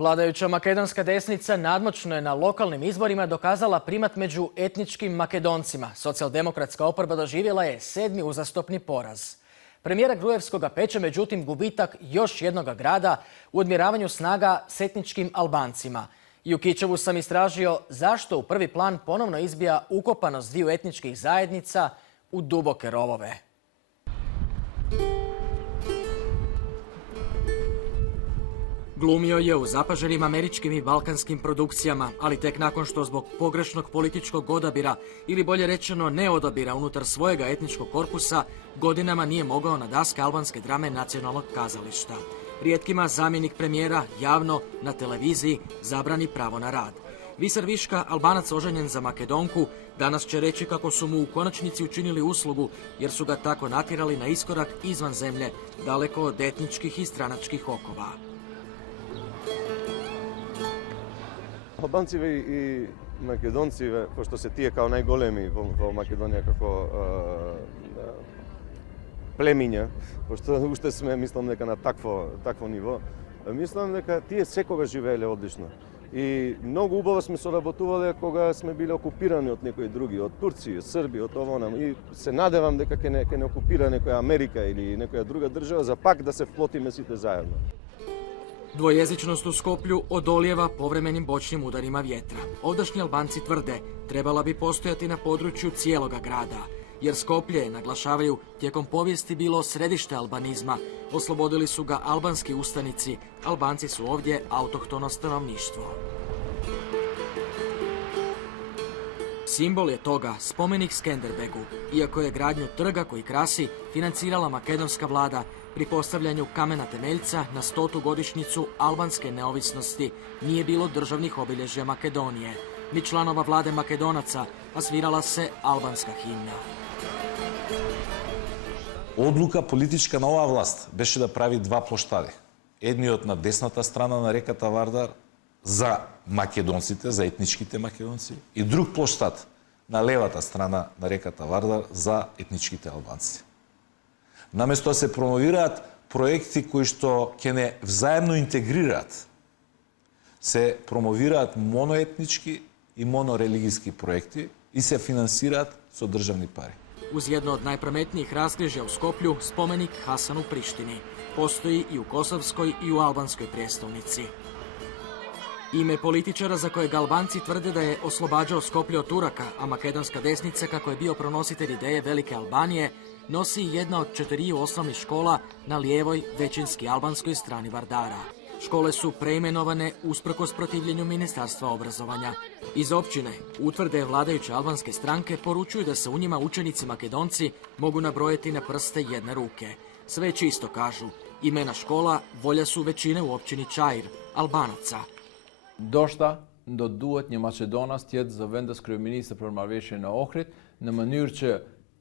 Vladajuća makedonska desnica nadmoćno je na lokalnim izborima dokazala primat među etničkim Makedoncima. Socijaldemokratska oporba doživjela je 7. uzastopni poraz. Premijera Grujevskoga peče međutim gubitak još jednoga grada u odmjeravanju snaga s etničkim Albancima. I u Kičevu sam istražio zašto u prvi plan ponovno izbija ukopanost dviju etničkih zajednica u duboke rovove. Glumio je u zapaženim američkim i balkanskim produkcijama, ali tek nakon što zbog pogrešnog političkog odabira ili bolje rečeno neodabira unutar svojega etničkog korpusa godinama nije mogao na daske albanske drame nacionalnog kazališta. Rijetkima zamjenik premijera javno na televiziji zabrani pravo na rad. Visar Viška, Albanac oženjen za Makedonku, danas će reći kako su mu u konačnici učinili uslugu jer su ga tako natjerali na iskorak izvan zemlje, daleko od etničkih i stranačkih okova. Албанци и македонци, пошто се тие као најголеми во Македонија како племиња, пошто уште сме, мислам дека на такво ниво, мислам дека тие секогаш живееле одлично. И многу убаво сме соработувале кога сме биле окупирани од некои други, од Турција, Србија, од овонам. И се надевам дека ќе не окупира некоја Америка или некоја друга држава за пак да се вплотиме сите заедно. Dvojezičnost u Skoplju odolijeva povremenim bočnim udarima vjetra. Ovdašnji Albanci tvrde, trebala bi postojati na području cijeloga grada, jer Skoplje, naglašavaju, tijekom povijesti bilo središte albanizma. Oslobodili su ga albanski ustanici, Albanci su ovdje autohtono stanovništvo. Simbol je toga spomenik Skenderbegu, iako je gradnju trga koji krasi financirala makedonska vlada, pri postavljanju kamena temeljca na 100. godišnjicu albanske neovisnosti nije bilo državnih obilježja Makedonije, ni članova vlade Makedonaca, a svirala se albanska himna. Одлука политичка на оваа власт беше да прави два плоштади. Едниот на десната страна на реката Вардар за македонците, за етничките македонци, и друг плоштад на левата страна на реката Вардар за етничките албанци. Наместо да се промовираат проекти кои што ќе не взаемно интегрираат, се промовираат моноетнички и монорелигijski проекти и се финансираат со државни пари. Uz jedno od najprometnijih raskrižja u Skoplju spomenik Hasanu Prištini. Postoji i u kosovskoj i u albanskoj prijestolnici. Ime političara za kojeg Albanci tvrde da je oslobađao Skoplje od Turaka, a makedonska desnica, kako je bio pronositelj ideje Velike Albanije, nosi jedna od 4 osnovnih škola na lijevoj, većinski albanskoj strani Vardara. Škole su preimenovane usprkos protivljenju Ministarstva obrazovanja. Iz općine utvrde vladajuće albanske stranke poručuju da se u njima učenici Makedonci mogu nabrojati na prste jedne ruke. Sve čisto, kažu. Imena škola volja su većine u općini Čair, Albanaca. Ndoshta do duhet një Maqedonas tjetë zëvendës kryeministër për marrëveshjen e Ohrit në mënyrë që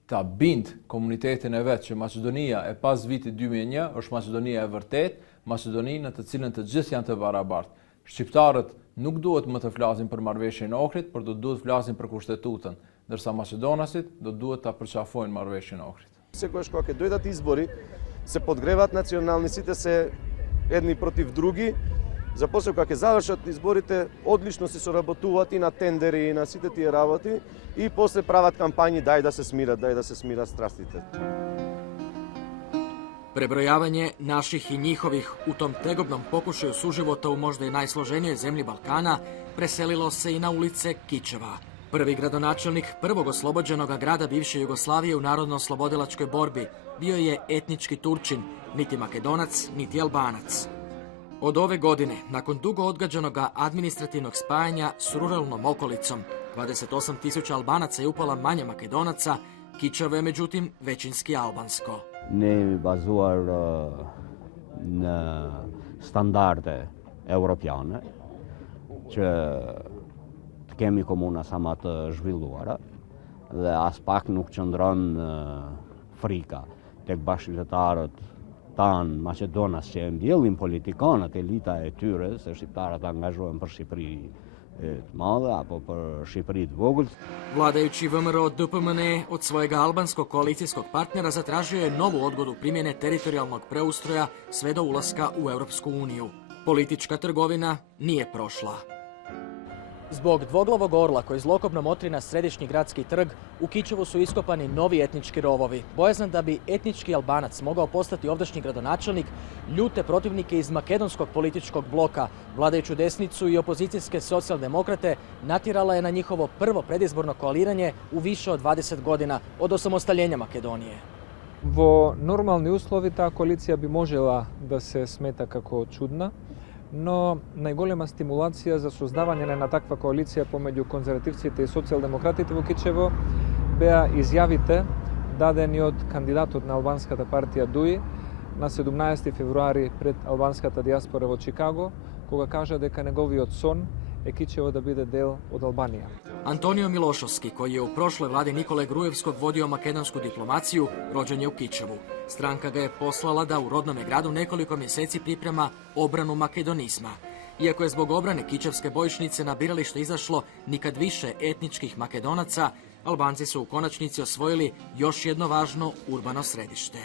ta bind komunitetin e vet që Maqedonia e pas vitit 2001 është Maqedonia e vërtet, Maqedoni në të cilën të gjithë janë të barabartë. Shqiptarët nuk duhet më të flasin për marrëveshjen e Ohrit, por do duhet flasin për kushtetutën, ndërsa Maqedonasit do duhet ta përqafojnë marrëveshjen e Ohrit. Секогаш кога ќе дојдат избори, се подгреваат национални, сите се едни против други. За после кога ќе завршат изборите, одлично се соработуваат и на тендери и на сите тие работи и после прават кампањи дај да се смират страстите. Prebrojavanje naših i njihovih u tom tegobnom pokušaju suživota u možda i najsloženijoj zemlji Balkana preselilo se i na ulice Kičeva. Prvi gradonačelnik prvog oslobođenog grada bivše Jugoslavije u narodno-oslobodilačkoj borbi bio je etnički Turčin, niti Makedonac, niti Albanac. Od ove godine, nakon dugo odgađanog administrativnog spajanja s ruralnom okolicom, 28.000 Albanaca je upala manje Makedonaca, Kičevo je međutim većinski albansko. Ne bazuar në standarde europiane, që të kemi komuna sa më të zhvilluara dhe as pak nuk qëndron frika tek bashkëqytetarët tanë Maqedonas që e mbjellin politikanët, elita e tyre, se shqiptarët angazhohen për Shqipëri të madhe apo për Shqipëri të vogël. Vladajući VMRO DPMN od svojega albanskog koalicijskog partnera zatražio je novu odgodu primjene teritorijalnog preustroja sve do ulaska u Europsku uniju. Politička trgovina nije prošla. Zbog dvoglavog orla koji zlokobno motri na središnji gradski trg, u Kičevu su iskopani novi etnički rovovi. Bojazan da bi etnički Albanac mogao postati ovdašnji gradonačelnik, ljute protivnike iz makedonskog političkog bloka, vladajuću desnicu i opozicijske socijaldemokrate natjerala je na njihovo prvo predizborno koaliranje u više od 20 godina od osamostaljenja Makedonije. Во нормални услови таа коалиција би можела да се смета како чудна, но најголема стимулација за создавање на таква коалиција помеѓу конзервативците и социјалдемократите во Кичево беа изјавите дадени од кандидатот на албанската партија ДУИ на 17 февруари пред албанската диаспора во Чикаго, кога кажа дека неговиот сон е Кичево да биде дел од Албанија. Antonio Milošovski, koji je u prošloj vladi Nikole Grujevskog vodio makedonsku diplomaciju, rođen je u Kičevu. Stranka ga je poslala da u rodnome gradu nekoliko mjeseci priprema obranu makedonizma. Iako je zbog obrane Kičevske bojišnice na biralište izašlo nikad više etničkih Makedonaca, Albanci su u konačnici osvojili još jedno važno urbano središte.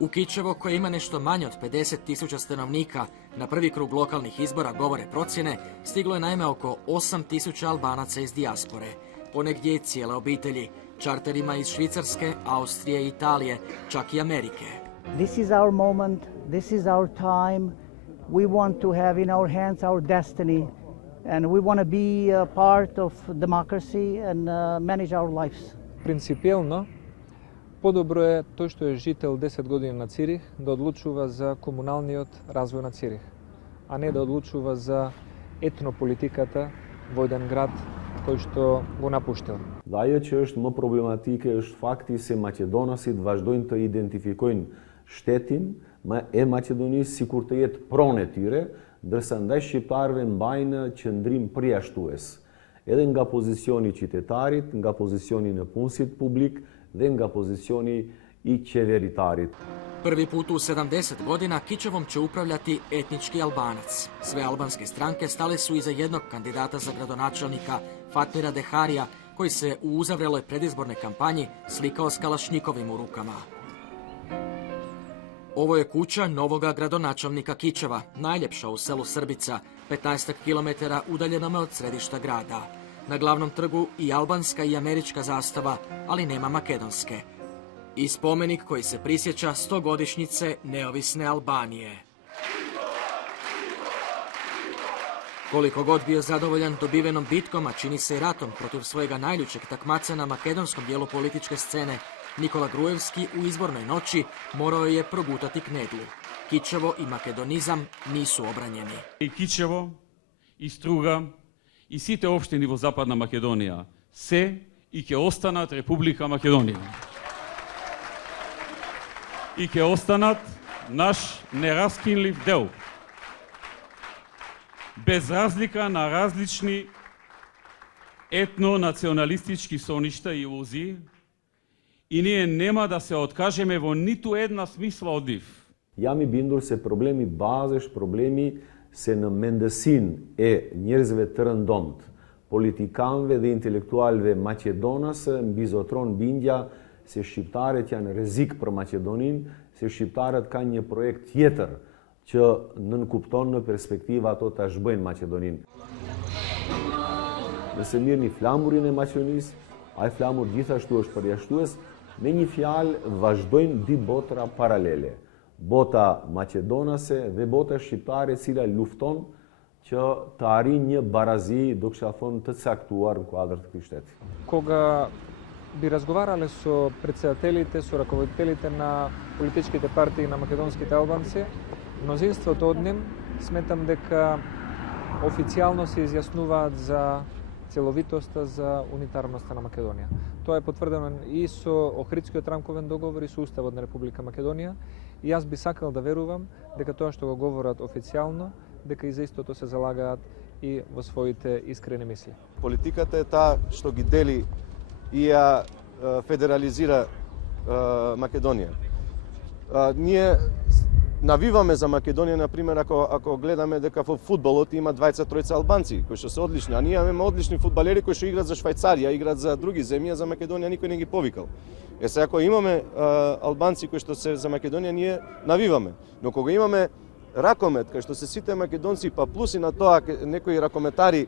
U Kičevo, koje ima nešto manje od 50.000 stanovnika, na prvi krug lokalnih izbora, govore procjene, stiglo je naime oko 8.000 Albanaca iz dijaspore. Ponegdje i cijele obitelji, čarterima iz Švicarske, Austrije i Italije, čak i Amerike. This is our moment, this is our time. We want to have in our hands our destiny and we want to be a part of democracy and manage our lives. Принципиелно, подобро е тој што е жител 10 години на Цирих да одлучува за комуналниот развој на Цирих, а не да одлучува за етнополитиката во еден град кој што го напуштил. Daje që është më problematike është fakti se maqedonasit vazhdojnë të identifikojnë shtetin e Maqedonisë sikur të jetë pronë e tyre, ndërsa ndaj shqiptarëve mbajnë qëndrim përjashtues, edhe nga pozicioni i qytetarit, nga pozicioni në punësit publik dhe nga pozicioni i qeveritarit. Prvi put u 70 godina Kičevom će upravljati etnički Albanac. Sve albanske stranke stale su iza jednog kandidata za gradonačelnika, Fatmira Deharija, koji se u uzavreloj predizbornoj kampanji slikao s kalašnjikovim u rukama. Ovo je kuća novoga gradonačelnika Kičeva, najljepša u selu Srbica, 15 km udaljenome od središta grada. Na glavnom trgu i albanska i američka zastava, ali nema makedonske. I spomenik koji se prisjeća 100-godišnjice neovisne Albanije. Koliko god bio zadovoljan dobivenom bitkom, a čini se i ratom protiv svojega najljućeg takmaca na makedonskom dijelu političke scene, Nikola Grujevski u izbornoj noći morao je progutati knedlu. Kičevo i makedonizam nisu obranjeni. И Кичево, и Струга, и сите општини во Западна Македонија се и ќе останат Република Македонија. И ќе останат наш нераскинлив дел. Без разлика на различни етно-националистички соништа и илузии, и ние нема да се откажеме во ниту една смисла од нив. Jam i bindur se problemi bazesh, problemi se në mendësinë e njerëzve të rëndomt, politikanëve dhe intelektualëve maqedonase mbizotron bindja se shqiptarët janë rrezik për Maqedoninë, se shqiptarët kanë një projekt tjetër që nënkupton në perspektivë ato ta zhbëjnë Maqedoninë. Nëse mirëni flamurin e Maqedonisë, ai flamur gjithashtu është përjashtues, me një fjalë vazhdojnë dy botra paralele. Bota maqedonase dhe bota shqiptare e cila lufton që të arrijë një barazi, do kisha thonë, të caktuar në kuadër të këtij shteti. Кога би разговарале со председателите, со раководителите на политичките партии на македонските албанци, мнозинството од нив сметам дека официјално се изјаснуваат за целовитоста, за унитарноста на Македонија. Тоа е потврдено и со Охридскиот рамковен договор и со Уставот на Република Македонија. И јас би сакал да верувам дека тоа што го говорат официјално, дека и за истото се залагаат и во своите искрени мисли. Политиката е таа што ги дели и ја федерализира Македонија. Ние навиваме за Македонија, например, ако гледаме дека во фудбалот има 20-тројца албанци, кои што се одлични, а ние имаме одлични фудбалери кои што играат за Швајцарија, играат за други земји, за Македонија никој не ги повикал. Сега, ако имаме албанци кои што се за Македонија, ние навиваме. Но кога имаме ракомет, кај што се сите македонци, па плюс и на тоа некои ракометари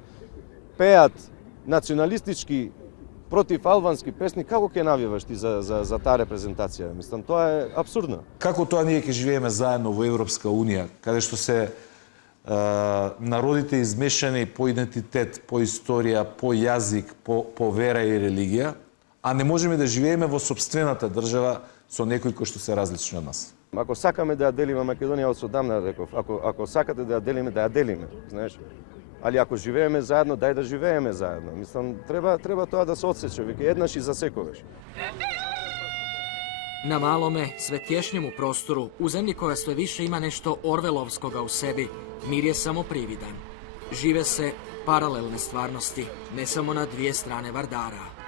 пеат националистички против албански песни, како ќе навиваш ти за таа репрезентација? Мислам, тоа е абсурдно. Како тоа ние ќе живееме заедно во Европска Унија, каде што се народите измешани по идентитет, по историја, по јазик, по вера и религија, а не можеме да живееме во сопствената држава со некои кои што се различни од нас. Ако сакаме да ја делиме Македонија, одамна реков, ако сакате да ја делиме, знаеш. Али ако живееме заедно, дај да живееме заедно. Мислам, треба тоа да се одсече, веќе еднаш и за секогаш. Na malome, sve tješnjemu prostoru, u zemlji koja sve više ima nešto orvelovskoga u sebi, mir je samo prividan. Žive se paralelne stvarnosti, ne samo na dvije strane Vardara.